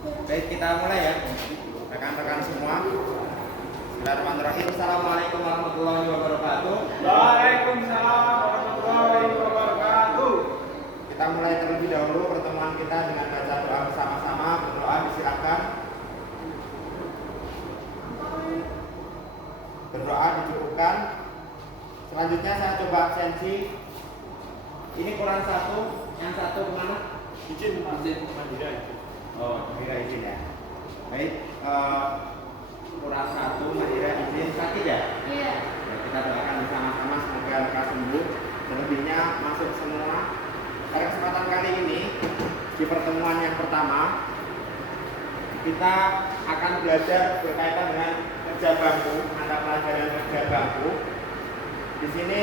Baik, kita mulai ya, rekan-rekan semua. Bismillahirrahmanirrahim. Assalamualaikum warahmatullahi wabarakatuh. Waalaikumsalam warahmatullahi wabarakatuh. Kita mulai terlebih dahulu pertemuan kita dengan baca doa bersama-sama. Berdoa disilakan. Berdoa dicukupkan. Selanjutnya saya coba absensi. Ini Quran 1, yang satu kemana? Izin Mandira. Oh, Mandira izin ya. Baik, Quran 1 Mandira izin sakit ya? Iya. Ya, kita doakan bersama-sama semoga lekas sembuh. Selebihnya masuk semua. Pada kesempatan kali ini di pertemuan yang pertama kita akan belajar berkaitan dengan kerja bangku, mata pelajaran kerja bangku. Di sini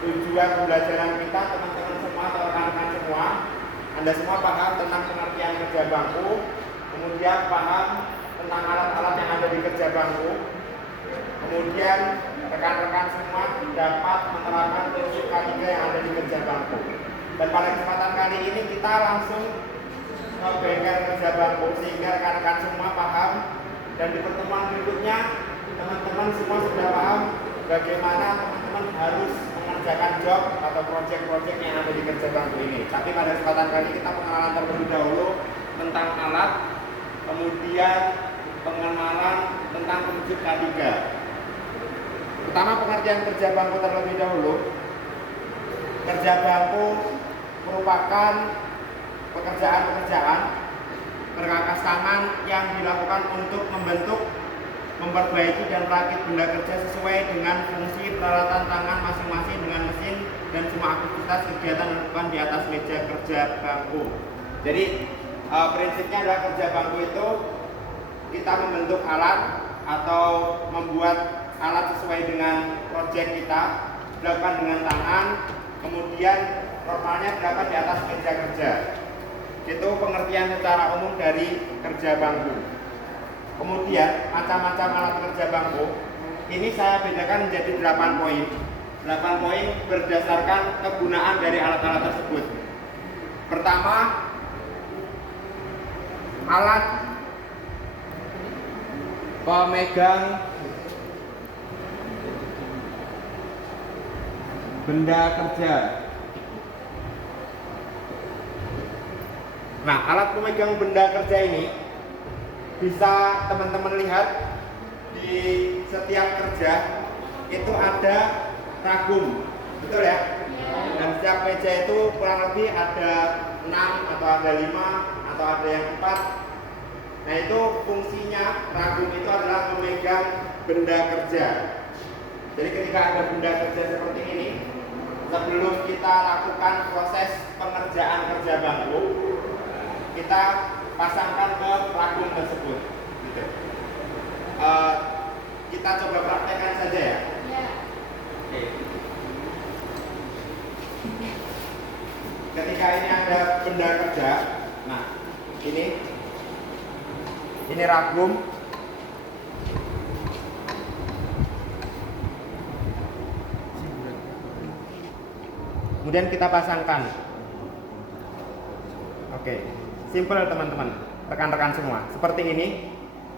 tujuan pembelajaran kita teman-teman semua atau rekan-rekan semua, Anda semua paham tentang pengertian kerja bangku, kemudian paham tentang alat-alat yang ada di kerja bangku, kemudian rekan-rekan semua dapat menerapkan prinsip K3 yang ada di kerja bangku. Dan pada kesempatan kali ini kita langsung ke bengkel kerja bangku sehingga rekan-rekan semua paham, dan di pertemuan berikutnya teman-teman semua sudah paham bagaimana teman-teman harus mengerjakan job atau proyek-proyek yang ada di kerja bangku ini. Tapi pada kesempatan kali kita pengenalan terlebih dahulu tentang alat, kemudian pengenalan tentang prinsip K3. Pertama, pengertian kerja bangku terlebih dahulu. Kerja bangku merupakan pekerjaan-pekerjaan perkakas tangan yang dilakukan untuk membentuk, memperbaiki dan merakit benda kerja sesuai dengan fungsi peralatan tangan masing-masing dengan mesin dan semua aktivitas kegiatan dilakukan di atas meja kerja bangku. Jadi prinsipnya adalah kerja bangku itu kita membentuk alat atau membuat alat sesuai dengan proyek kita, dilakukan dengan tangan, kemudian normalnya dilakukan di atas meja kerja. Itu pengertian secara umum dari kerja bangku. Kemudian macam-macam alat kerja bangku ini saya bedakan menjadi 8 poin. 8 poin berdasarkan kegunaan dari alat-alat tersebut. Pertama, alat pemegang benda kerja. Nah, alat pemegang benda kerja ini bisa teman-teman lihat di setiap kerja itu ada ragum, betul ya? Dan setiap meja itu kurang lebih ada 6 atau ada 5 atau ada yang 4. Nah, itu fungsinya ragum itu adalah memegang benda kerja. Jadi ketika ada benda kerja seperti ini, sebelum kita lakukan proses pengerjaan kerja bangku, kita pasangkan ke ragum tersebut. Gitu. Kita coba praktekkan saja ya. Iya. Oke. Ketika ini ada benda kerja, nah ini ragum. Kemudian kita pasangkan. Oke, simple teman-teman, rekan-rekan semua. Seperti ini.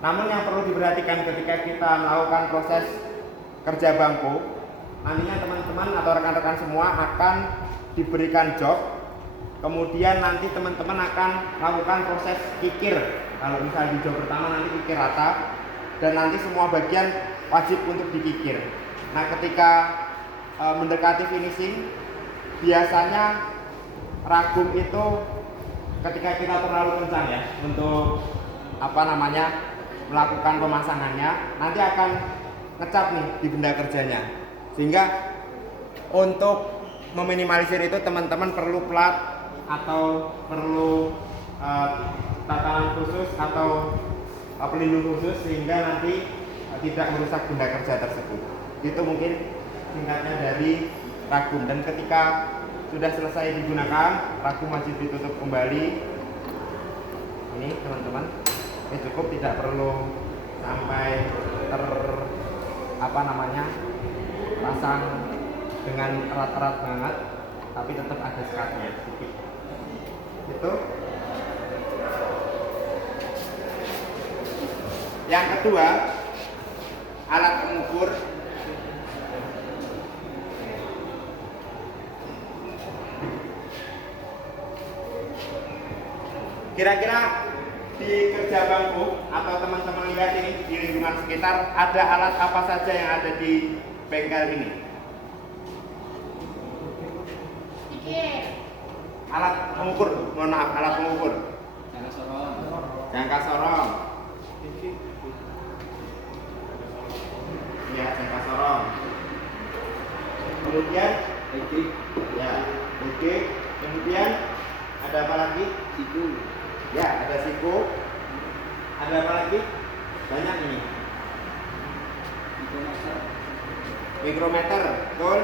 Namun yang perlu diperhatikan ketika kita melakukan proses kerja bangku, nantinya teman-teman atau rekan-rekan semua akan diberikan job. Kemudian nanti teman-teman akan melakukan proses kikir. Kalau misalnya di job pertama nanti kikir rata, dan nanti semua bagian wajib untuk dikikir. Nah, ketika mendekati finishing, biasanya ragum itu ketika kita terlalu kencang ya untuk melakukan pemasangannya, nanti akan ngecap nih di benda kerjanya. Sehingga untuk meminimalisir itu teman-teman perlu plat atau perlu tatanan khusus atau pelindung khusus sehingga nanti tidak merusak benda kerja tersebut. Itu mungkin singkatnya dari ragum. Dan ketika sudah selesai digunakan, ragum wajib ditutup kembali. Ini teman-teman, ini cukup, tidak perlu sampai pasang dengan erat-erat banget, tapi tetap ada sekatnya sedikit. Itu Yang kedua, alat pengukur. Kira-kira di kerja bangku atau teman-teman lihat ini di lingkungan sekitar ada alat apa saja yang ada di bengkel ini? Alat pengukur, mohon maaf, alat pengukur. Jangka sorong. Ya, jangka sorong. Kemudian ya, kemudian ada apa lagi? Siku. Ya, ada siku. Ada apa lagi? Banyak ini. Mikrometer, betul?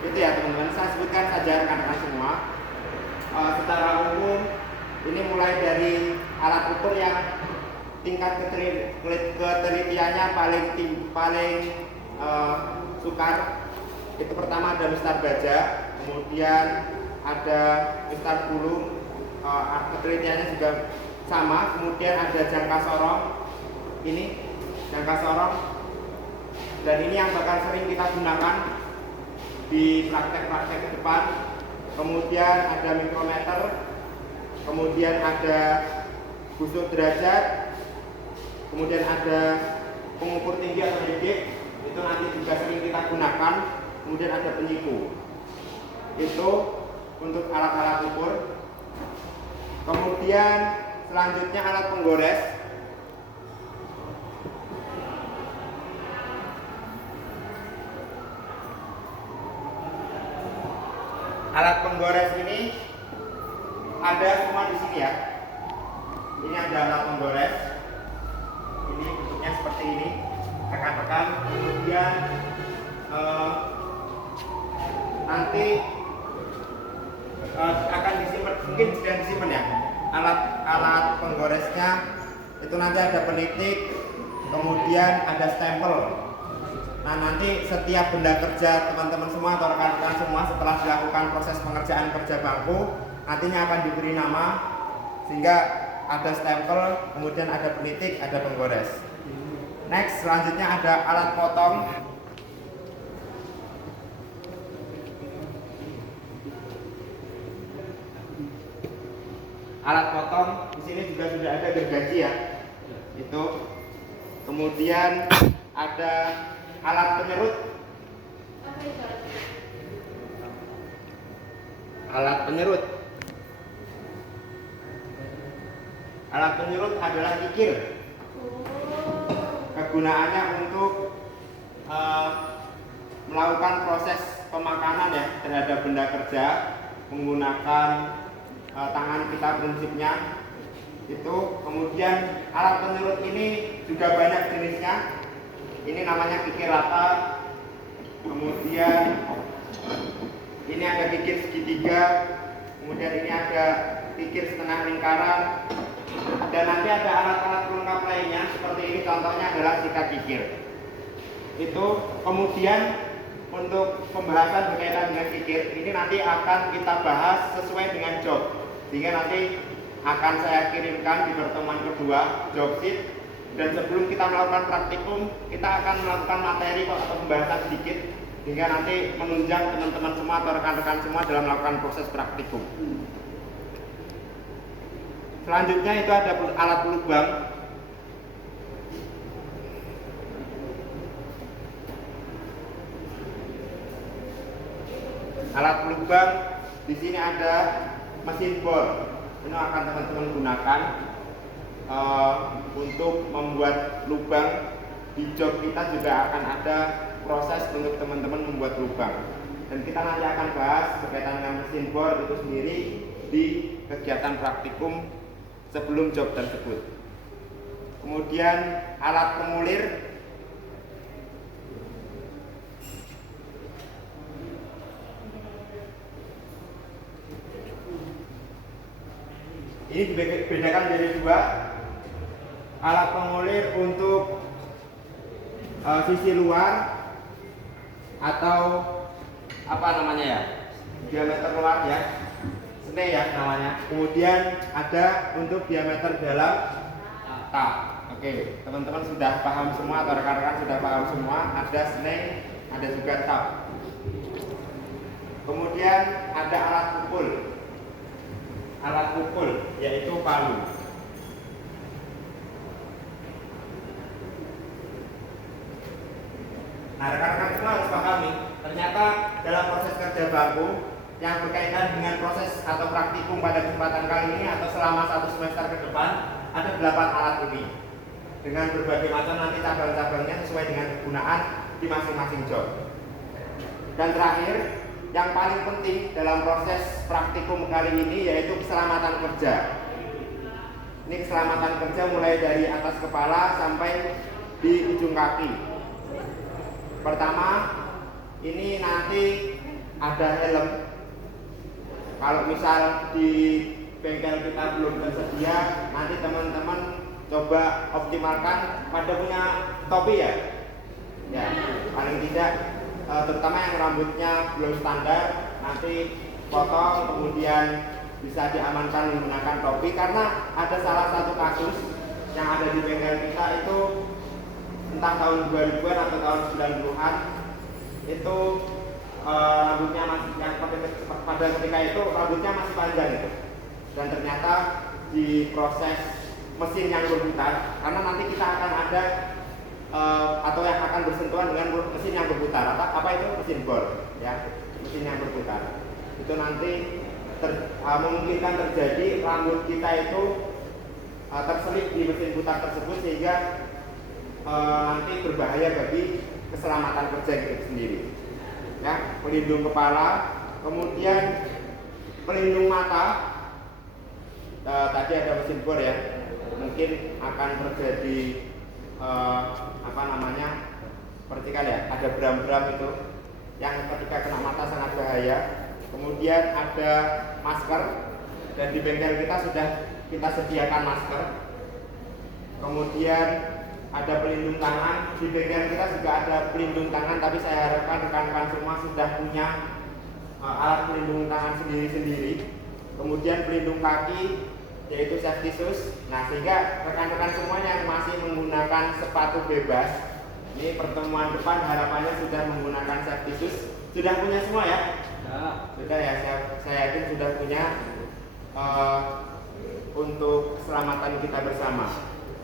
Itu ya teman-teman, saya sebutkan saja rekan-rekan semua. Secara umum, ini mulai dari alat ukur yang tingkat ketelitiannya paling sukar. Itu pertama ada mistar baja, kemudian ada mistar bulu, ketelitiannya juga sama. Kemudian ada jangka sorong, ini jangka sorong, dan ini yang bakal sering kita gunakan di praktek-praktek ke depan. Kemudian ada mikrometer, kemudian ada busuk derajat, kemudian ada pengukur tinggi atau dedik, itu nanti juga sering kita gunakan. Kemudian ada penyiku, itu untuk alat-alat ukur. Kemudian selanjutnya alat penggores. Alat penggores ini ada semua di sini ya. Ini ada alat penggores. Ini bentuknya seperti ini, rekan-rekan. Kemudian nanti akan disimpan, mungkin sudah disimpan ya. Alat penggoresnya itu nanti ada penitik, kemudian ada stempel. Nah, nanti setiap benda kerja teman-teman semua atau rekan-rekan semua setelah dilakukan proses pengerjaan kerja bangku, nantinya akan diberi nama, sehingga ada stempel, kemudian ada penitik, ada penggores. Next, selanjutnya ada alat potong. Alat potong di sini juga sudah ada gergaji ya. Itu. Kemudian ada alat penyerut. Alat penyerut. Alat penyerut adalah kikir. Kegunaannya untuk melakukan proses pemakanan ya terhadap benda kerja menggunakan tangan kita prinsipnya itu. Kemudian alat penyerut ini juga banyak jenisnya. Ini namanya kikir rata. Kemudian ini ada kikir segitiga. Kemudian ini ada kikir setengah lingkaran. Dan nanti ada alat-alat pelengkap lainnya seperti ini, contohnya adalah sikat kikir. Itu. Kemudian untuk pembahasan berkaitan dengan kikir ini nanti akan kita bahas sesuai dengan job, sehingga nanti akan saya kirimkan di pertemuan kedua job sheet. Dan sebelum kita melakukan praktikum, kita akan melakukan materi atau pembahasan sedikit, hingga nanti menunjang teman-teman semua atau rekan-rekan semua dalam melakukan proses praktikum. Selanjutnya itu ada alat pelubang. Alat pelubang di sini ada mesin bor. Ini akan teman-teman gunakan untuk membuat lubang. Di job kita juga akan ada proses untuk teman-teman membuat lubang. Dan kita nanti akan bahas berkaitan dengan mesin bor itu sendiri di kegiatan praktikum sebelum job tersebut. Kemudian alat pengulir. Ini dibedakan dari dua. Alat pengulir untuk sisi luar atau apa namanya ya, diameter luar ya, sene ya namanya. Kemudian ada untuk diameter dalam tak. Oke, teman-teman sudah paham semua atau rekan-rekan sudah paham semua? Ada sling, ada juga tab. Kemudian ada alat pukul. Alat pukul yaitu palu. Nah, rekan-rekan semua harus pahami, ternyata dalam proses kerja bangku yang berkaitan dengan proses atau praktikum pada kesempatan kali ini atau selama 1 semester ke depan ada 8 alat ini dengan berbagai macam nanti cabang-cabangnya sesuai dengan kegunaan di masing-masing job. Dan terakhir, yang paling penting dalam proses praktikum kali ini yaitu keselamatan kerja. Ini keselamatan kerja mulai dari atas kepala sampai di ujung kaki. Pertama, ini nanti ada helm. Kalau misal di bengkel kita belum tersedia, nanti teman-teman coba optimalkan pada punya topi ya. Ya, paling tidak terutama yang rambutnya belum standar, nanti potong kemudian bisa diamankan menggunakan topi, karena ada salah satu kasus yang ada di bengkel kita itu entah tahun 2000-an atau tahun 90-an itu rambutnya masih yang pada ketika itu rambutnya masih panjang itu, dan ternyata di proses mesin yang berputar, karena nanti kita akan ada atau yang akan bersentuhan dengan mesin yang berputar. Apa itu mesin bor ya, mesin yang berputar itu nanti memungkinkan terjadi rambut kita itu terselip di mesin putar tersebut, sehingga nanti berbahaya bagi keselamatan kerja itu sendiri ya. Pelindung kepala, kemudian pelindung mata. Tadi ada mesin bor ya, mungkin akan terjadi vertikal ya, ada bram-bram itu yang ketika kena mata sangat bahaya. Kemudian ada masker, dan di bengkel kita sudah kita sediakan masker. Kemudian ada pelindung tangan, di bengkel kita juga ada pelindung tangan, tapi saya harapkan rekan-rekan semua sudah punya alat pelindung tangan sendiri-sendiri. Kemudian pelindung kaki yaitu safety shoes. Nah, sehingga rekan-rekan semuanya yang masih menggunakan sepatu bebas, ini pertemuan depan harapannya sudah menggunakan safety shoes. Sudah punya semua ya? Sudah ya, saya yakin sudah punya untuk keselamatan kita bersama.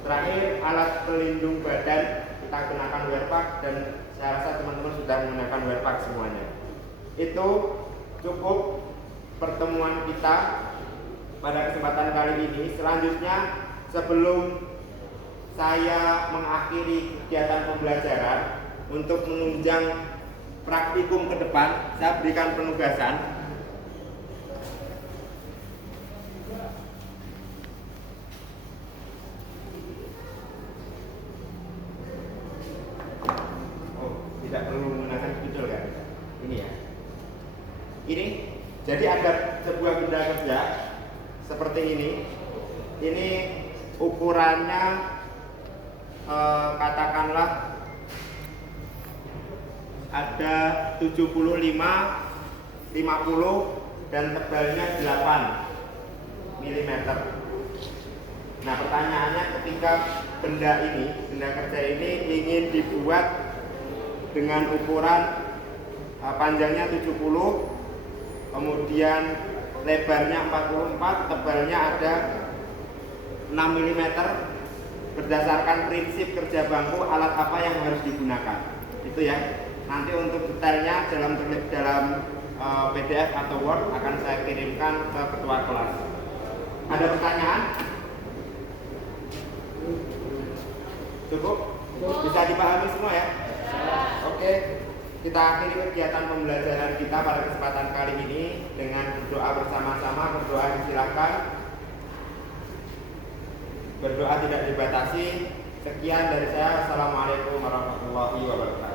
Terakhir, alat pelindung badan, kita gunakan wear pack, dan saya rasa teman-teman sudah menggunakan wear pack semuanya. Itu cukup pertemuan kita pada kesempatan kali ini. Selanjutnya, sebelum saya mengakhiri kegiatan pembelajaran untuk menunjang praktikum ke depan, saya berikan penugasan. Tidak perlu menggunakan spidol kan? Ini ya. Ini jadi ada sebuah benda kerja seperti ini. Ini ukurannya katakanlah ada 75, 50 dan tebalnya 8 mm. Nah, pertanyaannya ketika benda kerja ini ingin dibuat dengan ukuran panjangnya 70, kemudian lebarnya 44, tebalnya ada 6 mm, berdasarkan prinsip kerja bangku alat apa yang harus digunakan. Itu ya. Nanti untuk detailnya dalam PDF atau Word akan saya kirimkan ke ketua kelas. Ada pertanyaan? Cukup? Bisa dipahami semua ya? Oke, kita akhiri kegiatan pembelajaran kita pada kesempatan kali ini dengan berdoa bersama-sama. Berdoa disilakan. Berdoa tidak dibatasi. Sekian dari saya. Assalamualaikum warahmatullahi wabarakatuh.